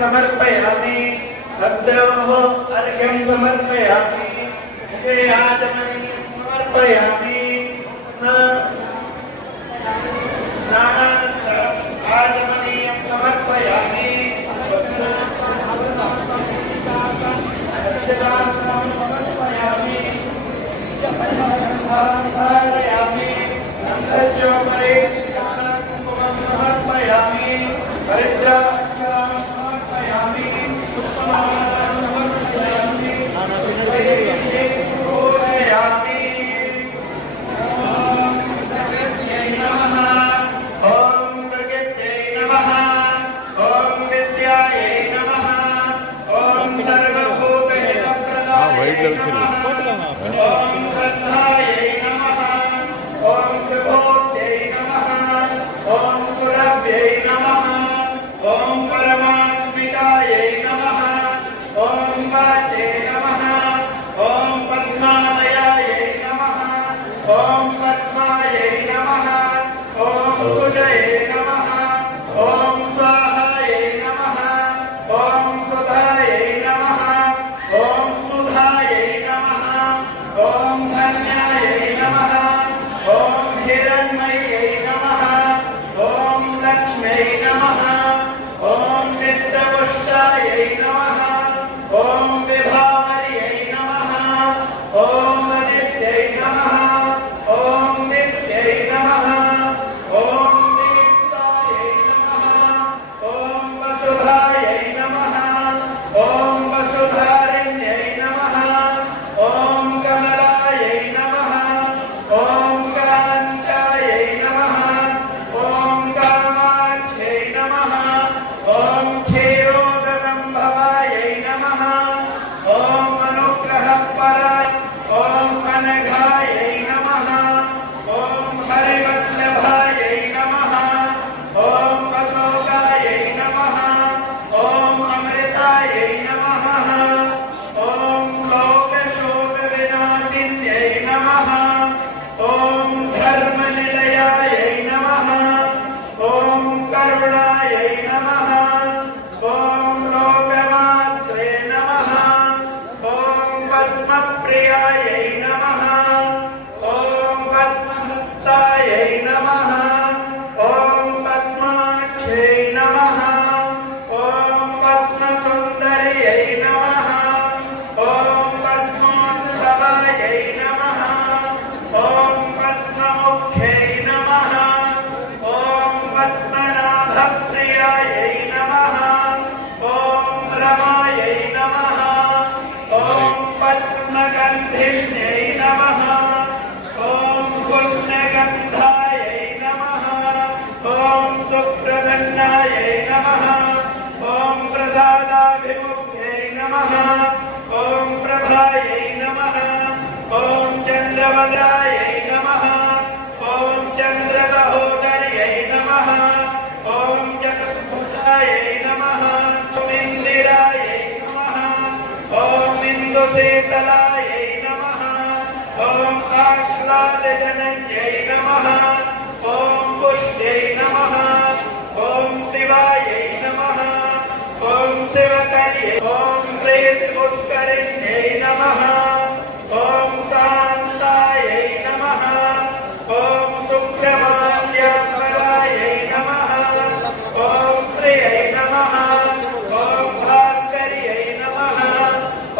समर्पयामि तद्योः अर्घ्यं समर्पयामि आचमनीयं समर्पयामि स्नानानन्तरम् आचमनीयं समर्पयामि समर्पयामि धारयामि गन्धस्योपरि कुङ्कुमं समर्पयामि हरिद्राक्षरां समर्पयामि पुष्पमालां समर्पयामि पूजयामि ॐ प्रकृत्यै नमः ॐ प्रकृत्यै नमः ॐ विद्यायै नमः ॐ सर्वभूतहितप्रदायै नमः ॐ ग्रन्थायै नमः ॐ विभूत्यै नमः ॐ सुरभ्यै नमः ॐ परमात्मिकायै नमः ॐ वाचे नमः ॐ पद्मालयायै नमः ॐ पद्मायै नमः ॐ सुजये नमः ॐ स्वाहायै नमः ॐ सुधायै नमः ॐ सुधायै नमः ॐ धन्यायै नमः ॐ हिरण्मयै नमः ॐ लक्ष्म्यै नमः ॐ नित्यपुष्टायै नमः ॐ विभावर्यै नमः ॐ आदित्यै नमः ॐ नित्यै नमः ॐ दीप्तायै नमः ॐ वसुधायै नमः ॐ वसुधारिण्यै नमः ॐ कमलायै नमः ॐ कान्तायै नमः ॐ कामाक्षै नमः ॐ क्षीरोदसम्भवायै नमः नाथप्रियायै नमः ॐ रमायै नमः ॐ पद्मगन्धिन्यै नमः ॐ पुण्यगन्धायै नमः ॐ सुप्रसन्नायै नमः ॐ प्रसादाभिमुख्यै नमः ॐ प्रभायै नमः ॐ चन्द्रभद्रायै नमः ॐ चन्द्रसहोदर्यै नमः ॐ चतुर्भुजायै नमः ॐ इन्दिरायै नमः ॐ इन्दुशीतलायै नमः ॐ आह्लादजनन्यै नमः ॐ पुष्ट्यै नमः ॐ शिवायै नमः ॐ शिवकर्यै ॐ प्रीतिपुष्करिण्यै नमः ॐ शान्तायै नमः ॐ शुक्लमाल्याम्बरायै नमः ॐ श्रियै नमः ॐ भास्कर्यै नमः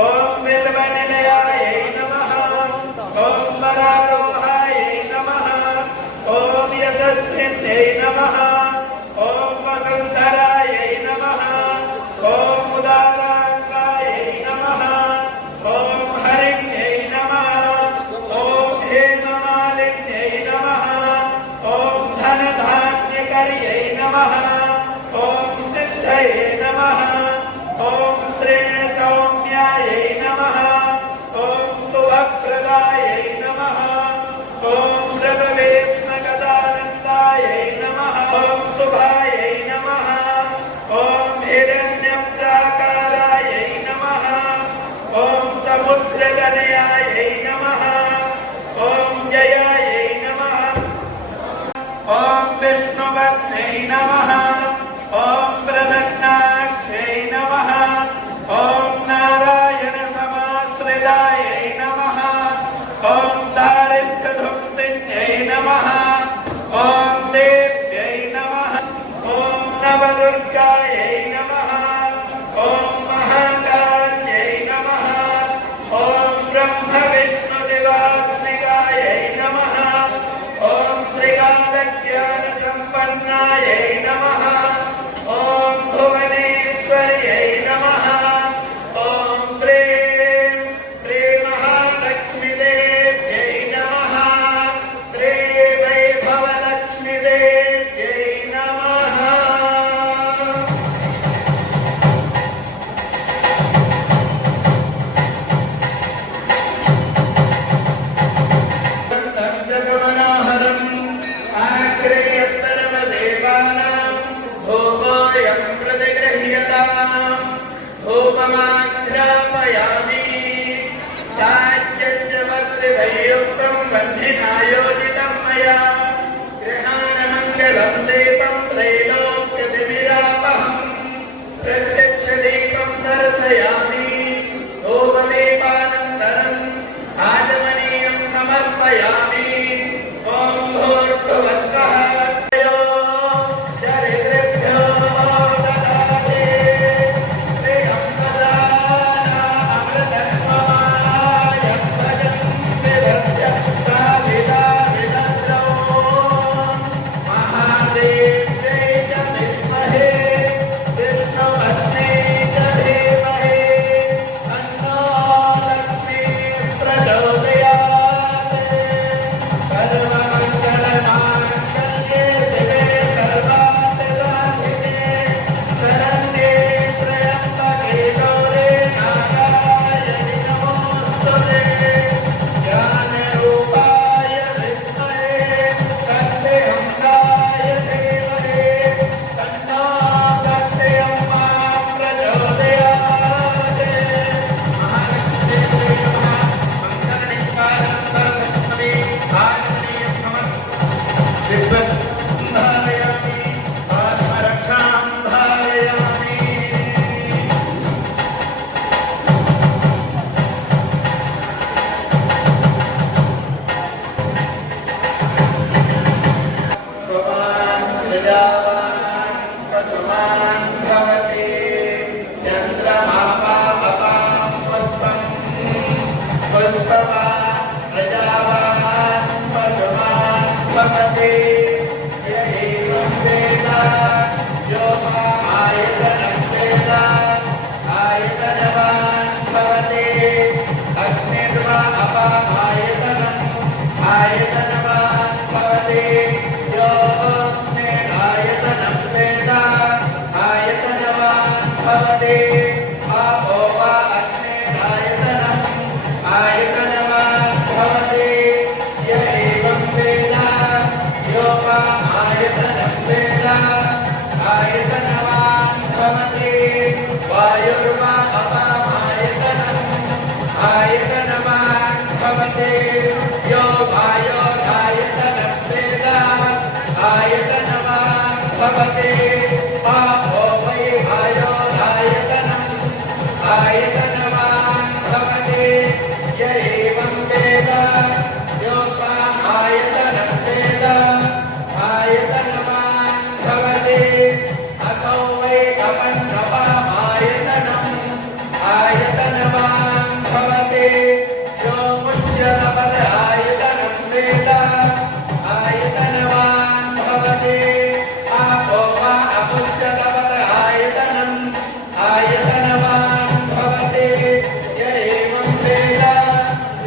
ॐ बिल्वनिलयायै नमः ॐ वरारोहायै नमः ॐ यशस्विन्यै नमः ॐ वसुन्धरायै नमः ॐ उदाराङ्गायै नमः ॐ हरिण्यै नमः ॐ हेममालिन्यै नमः ॐ धनधान्यकर्यै नमः ॐ सिद्धये नमः ॐ श्रेणसौम्यायै नमः ॐ शुभप्रदायै नमः ॐ रववेश्मगदानन्दायै नमः ॐ शुभायै नमः ॐ हिरण्यप्राकारायै नमः ॐ समुद्रतनयायै नमः ॐ जयायै नमः ॐ विष्णुपत्न्यै नमः ॐ प्रसन्नाक्षै नमः ॐ नारायणसमाश्रितायै नमः ॐ दारिद्र्यधुंसिन्यै नमः ॐ देव्यै नमः ॐ नवदुर्गायै नमः ॐ महाकाल्यै नमः ॐ ब्रह्मविष्णुदेवात्मिकायै नमः ॐ त्रिकालज्ञानसम्पन्नायै नमः ॐ भुवनेश्वर्यै नमः ॐ श्रीं श्रीमहालक्ष्मीदेव्यै नमः श्रीवैभवलक्ष्मीदेव्यै नमः तन्त्रगमनाहरम् आग्रह्यत्तरवदेवानां भोगोऽयं प्रतिगृह्यताम् धूपमाघ्रापयामि साज्यज्यवक्त्रयुक्तं बन्धिनायोजितं मया गृहाणमङ्गलं दीपं त्रैलोक्यतिमिरापहम् प्रत्यक्षदीपं दर्शयामि धूपदीपानन्तरम् आचमनीयं समर्पयामि ॐ भूर्भुवस्वः चरित्रेभ्यो ददाति प्रियं ददानामृतत्वमाय भजन्ति भक्त्याभिलाभिदद्रौ महादेव्यै च विद्महे विष्णुपत्न्यै च धीमहि तन्नो लक्ष्मी प्रचोदयात् भवति आपो वै आयोरायतनम् आयतनवान् भवति य एवं वेद योपामायतनं वेद आयतनवान् भवति अथो वै अपन्नपामायतनम् आयतनवान् भवति यो मुच्यतपद आयतनं वेद आयतनवान् भवति आपो वा अमुच्यतपद आयतनम् आयतनवान् भवति य एवं वेद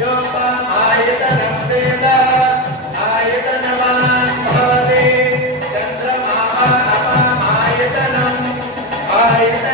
योपामायतनं वेद आयतनवान् भवति चन्द्रमाः अपामायतनम् आयतनम्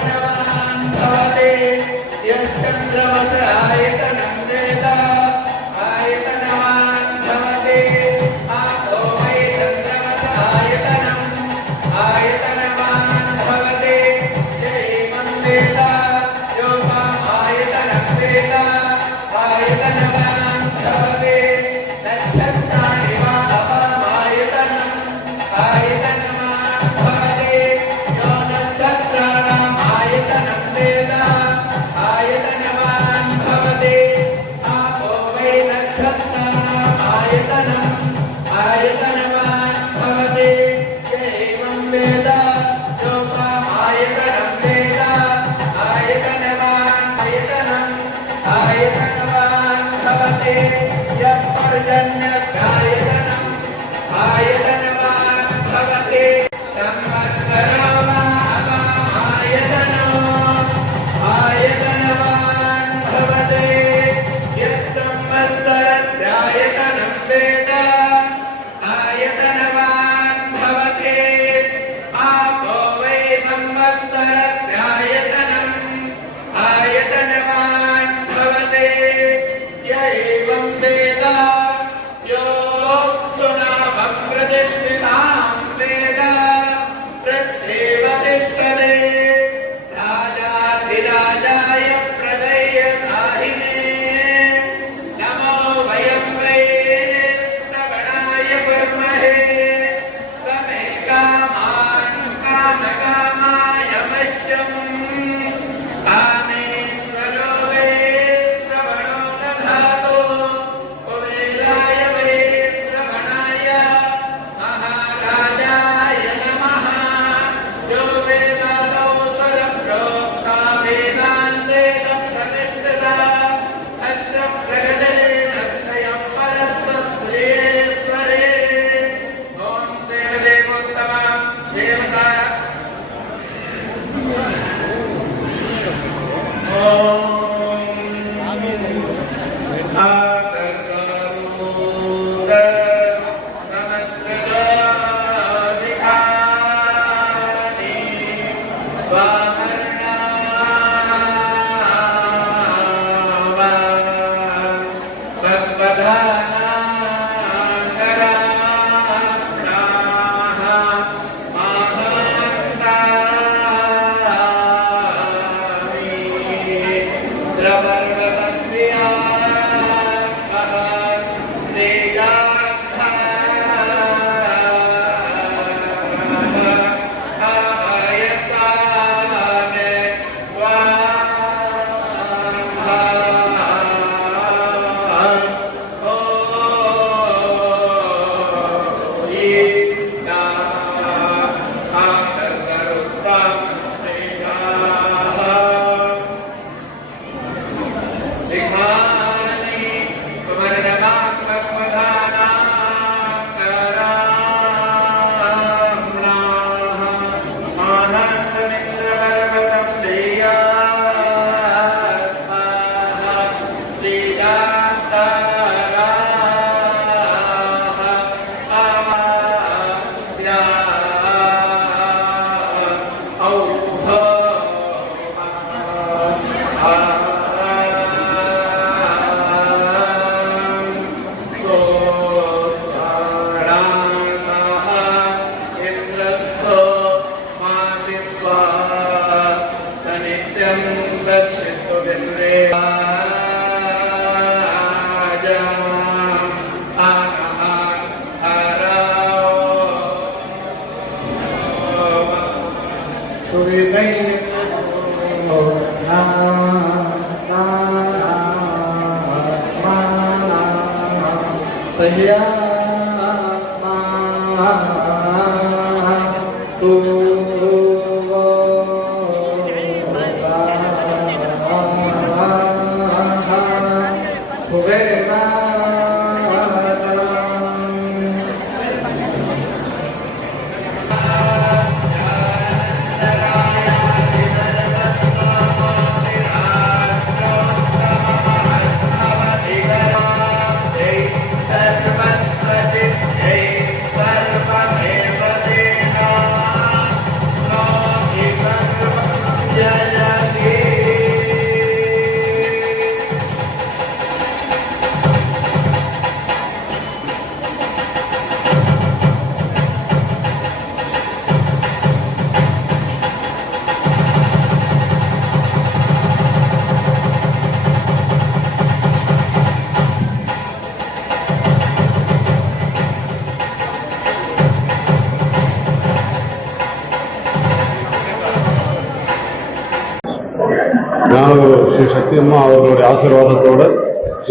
ஞானகுரு ஸ்ரீ சக்தி அம்மா அவர்களுடைய ஆசீர்வாதத்தோடு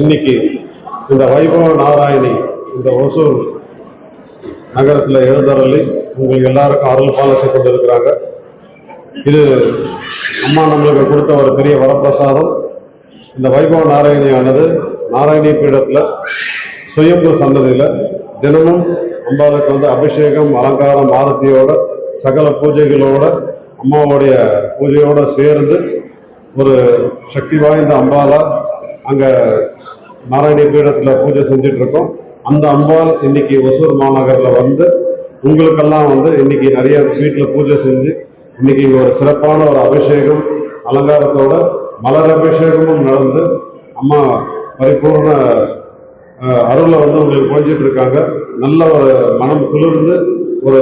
இன்னைக்கு இந்த வைபவ நாராயணி இந்த ஒசூர் நகரத்தில் எழுந்தருளி உங்களுக்கு எல்லாருக்கும் அருள் பாலிச்சு கொண்டு இருக்கிறாங்க. இது அம்மா நம்மளுக்கு கொடுத்த ஒரு பெரிய வரப்பிரசாதம். இந்த வைபவ நாராயணியானது நாராயணி பீடத்தில் சுயம்பு சன்னதியில் தினமும் அம்பாளுக்கு அபிஷேகம் அலங்காரம் ஆரத்தியோட சகல பூஜைகளோட அம்மாவுடைய பூஜையோட சேர்ந்து ஒரு சக்தி வாய்ந்த அம்பாலா அங்க நாராயணி பீடத்துல பூஜை செஞ்சுட்டு இருக்கோம். அந்த அம்பாள் இன்னைக்கு ஒசூர் மாநகர்ல உங்களுக்கெல்லாம் இன்னைக்கு நிறைய வீட்டுல பூஜை செஞ்சு இன்னைக்கு இங்க ஒரு சிறப்பான ஒரு அபிஷேகம் அலங்காரத்தோட மலர் அபிஷேகமும் நடந்து அம்மா பரிபூர்ண அருளை உங்களுக்கு பொழிஞ்சிட்டு இருக்காங்க. நல்ல ஒரு மனம் குளிர்ந்து ஒரு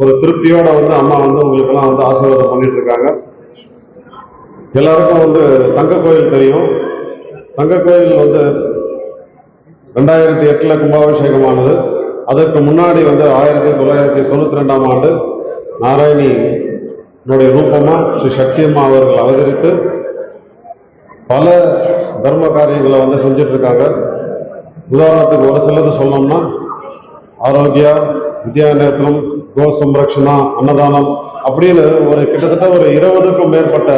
ஒரு திருப்தியோட அம்மா உங்களுக்கெல்லாம் ஆசீர்வாதம் பண்ணிட்டு இருக்காங்க. எல்லாருக்கும் தங்க கோயில் தெரியும். தங்க கோயில் 2008 கும்பாபிஷேகமானது. அதற்கு முன்னாடி 1992ஆம் ஆண்டு நாராயணியினுடைய ரூபமா ஸ்ரீ சக்தி அம்மா அவர்கள் அவதரித்து பல தர்ம காரியங்களை செஞ்சுட்டு இருக்காங்க. உதாரணத்துக்கு ஒரு சிலது சொல்லணும்னா ஆரோக்கியா, வித்யா நேத்திரம், கோ சம்ரக்ஷணா, அன்னதானம் அப்படின்னு ஒரு கிட்டத்தட்ட ஒரு 20க்கும் மேற்பட்ட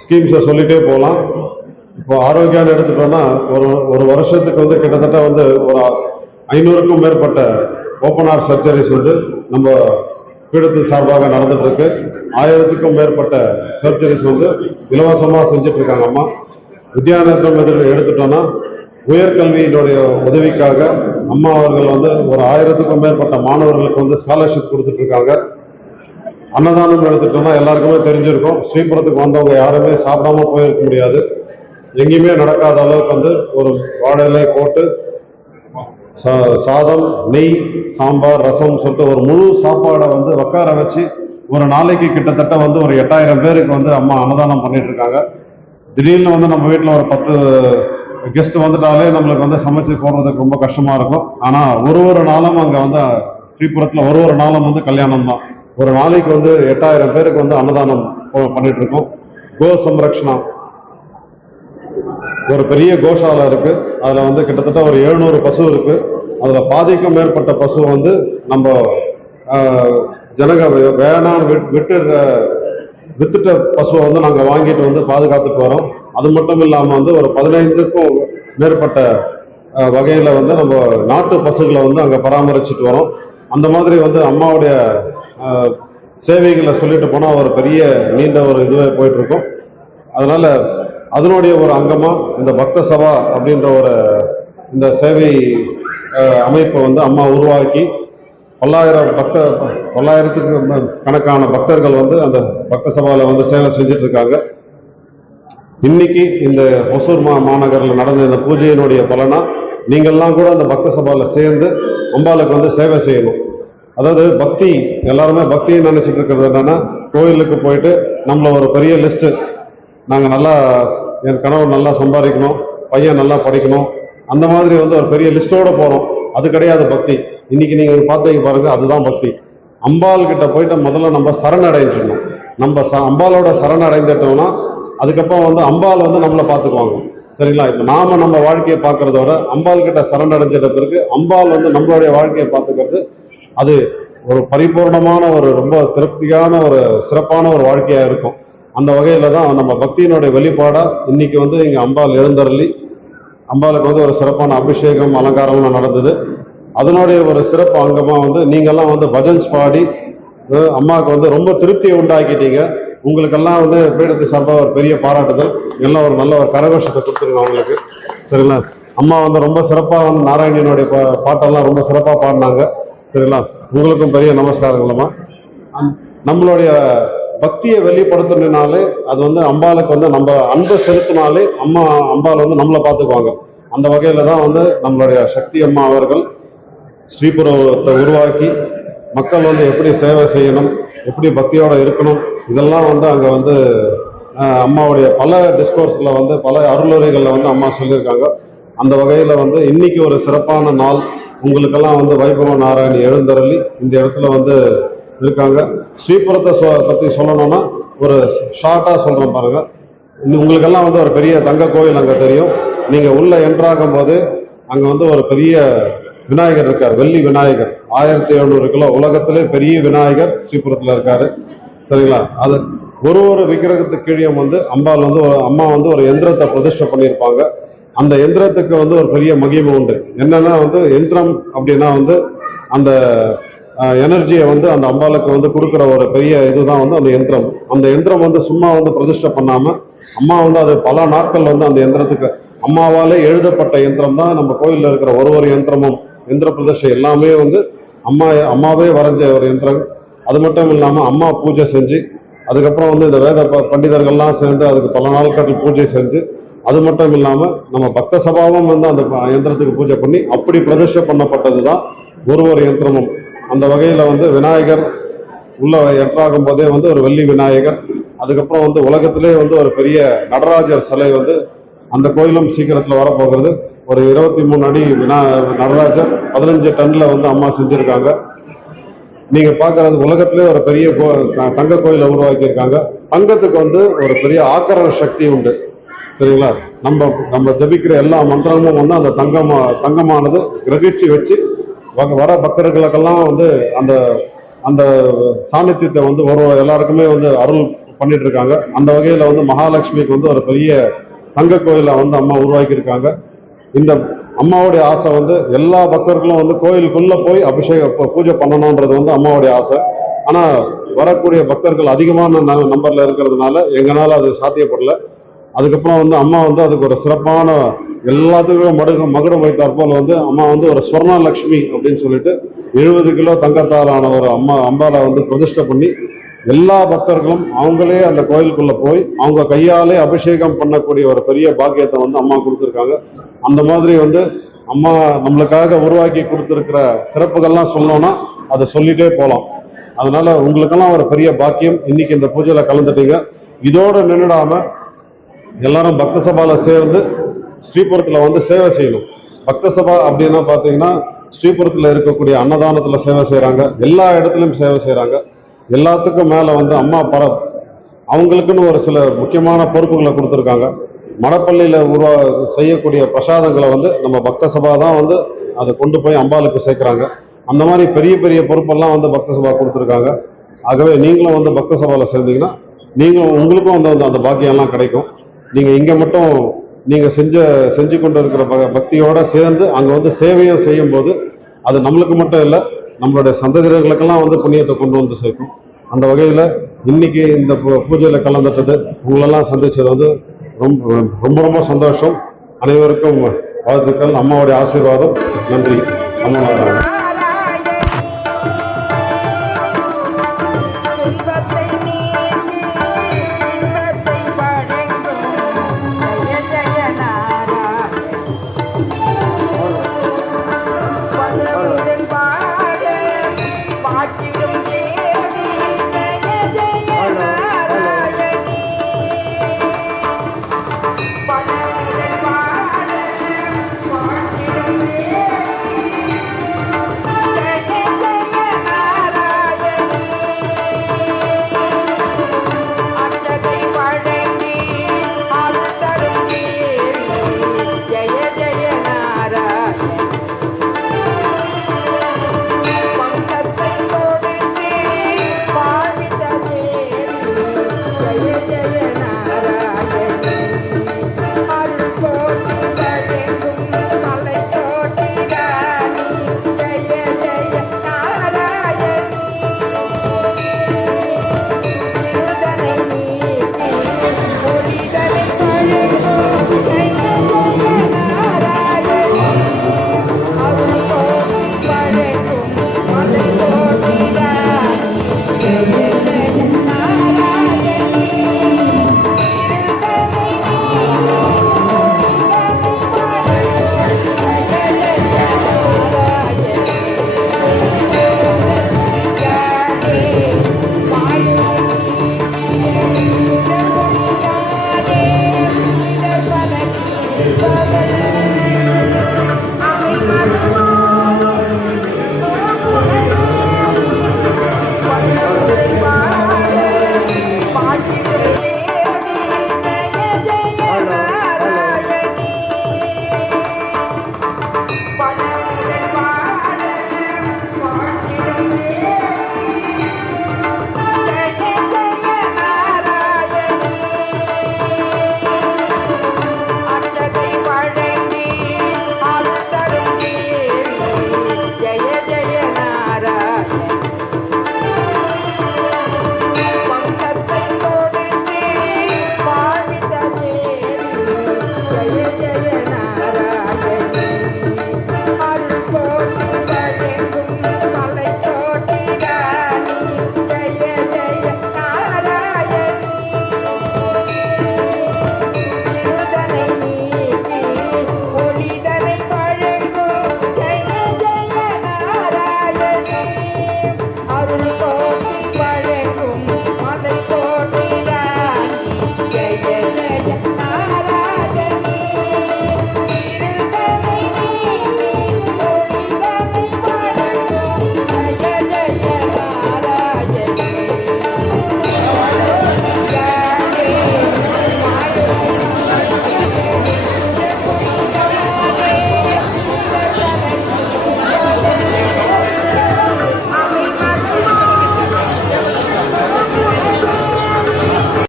ஸ்கீம்ஸை சொல்லிட்டே போகலாம். இப்போ ஆரோக்கியான்னு எடுத்துட்டோம்னா ஒரு வருஷத்துக்கு கிட்டத்தட்ட ஒரு 500க்கும் மேற்பட்ட ஓப்பன் ஹார்ட் சர்ஜரிஸ் நம்ம பீடத்தின் சார்பாக நடந்துட்டு இருக்கு. 1000க்கும் மேற்பட்ட சர்ஜரிஸ் இலவசமாக செஞ்சுட்டு இருக்காங்க அம்மா. வித்யாநேத்திரம் எடுத்துட்டோம்னா உயர்கல்வியினுடைய உதவிக்காக அம்மா அவர்கள் ஒரு 1000க்கும் மேற்பட்ட மாணவர்களுக்கு ஸ்காலர்ஷிப் கொடுத்துட்டு இருக்காங்க. அன்னதானம் எடுத்துட்டோம்னா எல்லாருக்குமே தெரிஞ்சிருக்கும். ஸ்ரீபுரத்துக்கு வந்தவங்க யாருமே சாப்பிடாம போயிருக்க முடியாது. எங்கேயுமே நடக்காத அளவுக்கு ஒரு வாழை போட்டு சாதம், நெய், சாம்பார், ரசம் சொல்லிட்டு ஒரு முழு சாப்பாடை உட்கார வச்சு ஒரு நாளைக்கு கிட்டத்தட்ட ஒரு 8000 பேருக்கு அம்மா அன்னதானம் பண்ணிட்டு இருக்காங்க. திடீர்னு நம்ம வீட்டில் ஒரு 10 கெஸ்ட் வந்துட்டாலே நம்மளுக்கு சமைச்சு போடுறதுக்கு ரொம்ப கஷ்டமா இருக்கும். ஆனா ஒரு நாளும் அங்க ஸ்ரீபுரத்துல ஒரு நாளும் கல்யாணம் தான். ஒரு நாளைக்கு 8000 பேருக்கு அன்னதானம் பண்ணிட்டு இருக்கோம். கோ சம்ரக்ஷணா ஒரு பெரிய கோஷாலை இருக்கு. அதுல கிட்டத்தட்ட ஒரு 700 பசு இருக்கு. அதுல பாதிக்கும் மேற்பட்ட பசு நம்ம ஜனங்க வேணான்னு வித்துட்ட பசுவை நாங்க வாங்கிட்டு பாதுகாத்துட்டு வரோம். அது மட்டும் இல்லாம ஒரு 15க்கும் மேற்பட்ட வகையில நம்ம நாட்டு பசுகளை அங்க பராமரிச்சுட்டு வரோம். அந்த மாதிரி அம்மாவுடைய சேவைகளை சொல்லிட்டு போனா ஒரு பெரிய நீண்ட ஒரு இதுவே போயிட்டு இருக்கும். அதனால அதனுடைய ஒரு அங்கமா இந்த பக்த சபா அப்படின்ற ஒரு இந்த சேவை அமைப்பை அம்மா உருவாக்கி 900த்துக்கு கணக்கான பக்தர்கள் அந்த பக்த சபாவில் சேவை செஞ்சுட்டு இருக்காங்க. இன்னைக்கு இந்த ஒசூர் மாநகரில் நடந்த இந்த பூஜையினுடைய பலனா நீங்கள்லாம் கூட அந்த பக்த சபாவில் சேர்ந்து அம்பாளுக்கு சேவை செய்யணும். அதாவது பக்தி, எல்லாருமே பக்தியை நினைச்சிட்டு இருக்கிறது என்னன்னா கோயிலுக்கு போயிட்டு நம்மள ஒரு பெரிய லிஸ்ட், நாங்கள் நல்லா என் கணவன் நல்லா சம்பாதிக்கணும், பையன் நல்லா படிக்கணும், அந்த மாதிரி ஒரு பெரிய லிஸ்டோட போகிறோம். அது கிடையாது பக்தி. இன்னைக்கு நீங்கள் பார்த்தீங்க பாருங்க, அதுதான் பக்தி. அம்பாள் கிட்ட போயிட்டு முதல்ல நம்ம சரணடைஞ்சிடணும். நம்ம அம்பாலோட சரணடைந்துட்டோம்னா அதுக்கப்புறம் வந்து அம்பாள் வந்து நம்மளை பார்த்துக்குவாங்க. சரிங்களா? இப்போ நாம நம்ம வாழ்க்கையை பார்க்கறதோட அம்பாள் கிட்ட சரணடைஞ்சிட்ட பிறகு அம்பாள் வந்து நம்மளுடைய வாழ்க்கையை பார்த்துக்கிறது அது ஒரு பரிபூர்ணமான ஒரு ரொம்ப திருப்தியான ஒரு சிறப்பான ஒரு வாழ்க்கையா இருக்கும். அந்த வகையில தான் நம்ம பக்தியினுடைய வெளிப்பாடா இன்னைக்கு வந்து இங்க அம்பாள் எழுந்தருளி அம்பாளுக்கு வந்து ஒரு சிறப்பான அபிஷேகம் அலங்காரம்லாம் நடந்தது. அதனுடைய ஒரு சிறப்பு அங்கமா வந்து நீங்கெல்லாம் வந்து பஜன்ஸ் பாடி அம்மாவுக்கு வந்து ரொம்ப திருப்தியை உண்டாக்கிட்டீங்க. உங்களுக்கெல்லாம் வந்து பீடத்து சார்பாக ஒரு பெரிய பாராட்டுதல். எல்லாம் ஒரு நல்ல ஒரு கரகோஷத்தை கொடுத்துருங்க அவங்களுக்கு. சரிங்களா? அம்மா வந்து ரொம்ப சிறப்பாக வந்து நாராயணியனுடைய பாட்டெல்லாம் ரொம்ப சிறப்பாக பாடினாங்க. சரிங்களா? உங்களுக்கும் பெரிய நமஸ்காரங்களம்மா. நம்மளுடைய பக்தியை வெளிப்படுத்தினாலே அது வந்து அம்பாளுக்கு வந்து நம்ம அன்பை செலுத்தினாலே அம்பாள் வந்து நம்மளை பார்த்துக்குவாங்க. அந்த வகையில தான் வந்து நம்மளுடைய சக்தி அம்மா அவர்கள் ஸ்ரீபுரத்தை உருவாக்கி மக்கள் வந்து எப்படி சேவை செய்யணும், எப்படி பக்தியோட இருக்கணும், இதெல்லாம் வந்து அங்கே வந்து அம்மாவுடைய பல டிஸ்கோர்ஸில் வந்து பல அருளுரைகளில் வந்து அம்மா சொல்லியிருக்காங்க. அந்த வகையில் வந்து இன்னைக்கு ஒரு சிறப்பான நாள். உங்களுக்கெல்லாம் வந்து வைபவ நாராயணி எழுந்தருளி இந்த இடத்துல வந்து இருக்காங்க. ஸ்ரீபுரத்தை பற்றி சொல்லணும்னா ஒரு ஷார்ட்டாக சொல்கிறேன் பாருங்க. உங்களுக்கெல்லாம் வந்து ஒரு பெரிய தங்க கோயில் அங்கே தெரியும். நீங்கள் உள்ள என்ட்ராகும் போது அங்கே வந்து ஒரு பெரிய விநாயகர் இருக்கார், வெள்ளி விநாயகர். 1700 கிலோ உலகத்திலே பெரிய விநாயகர் ஸ்ரீபுரத்தில் இருக்காரு. சரிங்களா? அது ஒரு விக்கிரகத்துக்கு கீழே வந்து அம்பாள் வந்து அம்மா வந்து ஒரு எந்திரத்தை பிரதிஷ்டை பண்ணியிருப்பாங்க. அந்த எந்திரத்துக்கு வந்து ஒரு பெரிய மகிமை உண்டு. என்னன்னா வந்து எந்திரம் அப்படின்னா வந்து அந்த எனர்ஜியை வந்து அந்த அம்பாளுக்கு வந்து கொடுக்குற ஒரு பெரிய இதுதான் வந்து அந்த எந்திரம். அந்த எந்திரம் வந்து சும்மா வந்து பிரதிஷ்டை பண்ணாம அம்மா வந்து அது பல நாட்கள் வந்து அந்த எந்திரத்துக்கு அம்மாவாலே எழுதப்பட்ட எந்திரம் தான். நம்ம கோயிலில் இருக்கிற ஒரு யந்திரமும் எந்திர பிரதிஷ்டை எல்லாமே வந்து அம்மாவே வரைஞ்ச ஒரு யந்திரம். அது மட்டும் இல்லாமல் அம்மா பூஜை செஞ்சு அதுக்கப்புறம் வந்து இந்த வேத பண்டிதர்கள்லாம் சேர்ந்து அதுக்கு பல நாட்கள் பூஜை செஞ்சு அது மட்டும் இல்லாமல் நம்ம பக்த சபாவும் வந்து அந்த யந்திரத்துக்கு பூஜை பண்ணி அப்படி பிரதிஷ்டை பண்ணப்பட்டது தான் ஒரு யந்திரமும். அந்த வகையில் வந்து விநாயகர் உள்ள என்ட்ராகும் போதே வந்து ஒரு வெள்ளி விநாயகர். அதுக்கப்புறம் வந்து உலகத்திலே வந்து ஒரு பெரிய நடராஜர் சிலை வந்து அந்த கோயிலும் சீக்கிரத்தில் வரப்போகிறது. ஒரு 23 அடி நடராஜர் 15 டன்ல வந்து அம்மா செஞ்சிருக்காங்க. நீங்க பாக்குறது உலகத்திலே ஒரு பெரிய தங்க கோயிலை உருவாக்கியிருக்காங்க. தங்கத்துக்கு வந்து ஒரு பெரிய ஆக்கரண சக்தி உண்டு. சரிங்களா? நம்ம ஜபிக்கிற எல்லா மந்திரமும் வந்து அந்த தங்கமானது கிரகிச்சு வச்சு வர பக்தர்களுக்கெல்லாம் வந்து அந்த அந்த சாநித்தியத்தை வந்து எல்லாருக்குமே வந்து அருள் பண்ணிட்டு இருக்காங்க. அந்த வகையில வந்து மகாலட்சுமிக்கு வந்து ஒரு பெரிய தங்க கோயிலை வந்து அம்மா உருவாக்கியிருக்காங்க. இந்த அம்மாவுடைய ஆசை வந்து எல்லா பக்தர்களும் வந்து கோயிலுக்குள்ள போய் பூஜை பண்ணணும்ன்றது வந்து அம்மாவுடைய ஆசை. ஆனா வரக்கூடிய பக்தர்கள் அதிகமான நம்பர்ல இருக்கிறதுனால எங்களால அது சாத்தியப்படல. அதுக்கப்புறம் வந்து அம்மா வந்து அதுக்கு ஒரு சிறப்பான எல்லாத்துக்கும் மகுடம் வைத்தார் போல் வந்து அம்மா வந்து ஒரு ஸ்வர்ண லட்சுமி அப்படின்னு சொல்லிட்டு 70 கிலோ தங்கத்தாலான ஒரு அம்பாவை வந்து பிரதிஷ்டை பண்ணி எல்லா பக்தர்களும் அவங்களே அந்த கோயிலுக்குள்ள போய் அவங்க கையாலே அபிஷேகம் பண்ணக்கூடிய ஒரு பெரிய பாக்கியத்தை வந்து அம்மா கொடுத்துருக்காங்க. அந்த மாதிரி வந்து அம்மா நம்மளுக்காக உருவாக்கி கொடுத்துருக்கிற சிறப்புகள்லாம் சொல்லணும்னா அதை சொல்லிட்டே போகலாம். அதனால உங்களுக்கெல்லாம் ஒரு பெரிய பாக்கியம். இன்னைக்கு இந்த பூஜையில கலந்துட்டீங்க. இதோட நின்றுடாம எல்லாரும் பக்த சபால சேர்ந்து ஸ்ரீபுரத்துல வந்து சேவை செய்யணும். பக்த சபா அப்படின்னா பாத்தீங்கன்னா ஸ்ரீபுரத்துல இருக்கக்கூடிய அன்னதானத்துல சேவை செய்யறாங்க, எல்லா இடத்துலயும் சேவை செய்யறாங்க. எல்லாத்துக்கும் மேல வந்து அம்மா அவங்களுக்குன்னு ஒரு சில முக்கியமான பொறுப்புகளை கொடுத்துருக்காங்க. மடப்பள்ளியில செய்யக்கூடிய பிரசாதங்களை வந்து நம்ம பக்த சபா தான் வந்து அதை கொண்டு போய் அம்பாளுக்கு சேர்க்கிறாங்க. அந்த மாதிரி பெரிய பெரிய பொறுப்பெல்லாம் வந்து பக்த சபா கொடுத்துருக்காங்க. ஆகவே நீங்களும் வந்து பக்த சபால சேர்ந்தீங்கன்னா உங்களுக்கும் வந்து அந்த பாக்கியம்லாம் கிடைக்கும். நீங்க இங்க மட்டும் நீங்க செஞ்சு கொண்டு இருக்கிற பக்தியோட சேர்ந்து அங்க வந்து சேவையும் செய்யும் போது அது நம்மளுக்கு மட்டும் இல்லை, நம்மளுடைய சந்ததிகளுக்கெல்லாம் வந்து புண்ணியத்தை கொண்டு வந்து சேர்க்கும். அந்த வகையில இன்னைக்கு இந்த பூஜையில கலந்துட்டது உங்களெல்லாம் சந்திச்சது வந்து ரொம்ப ரொம்ப ரொம்ப சந்தோஷம். அனைவருக்கும் வாழ்த்துக்கள். அம்மாவுடைய ஆசீர்வாதம். நன்றி. அம்மா.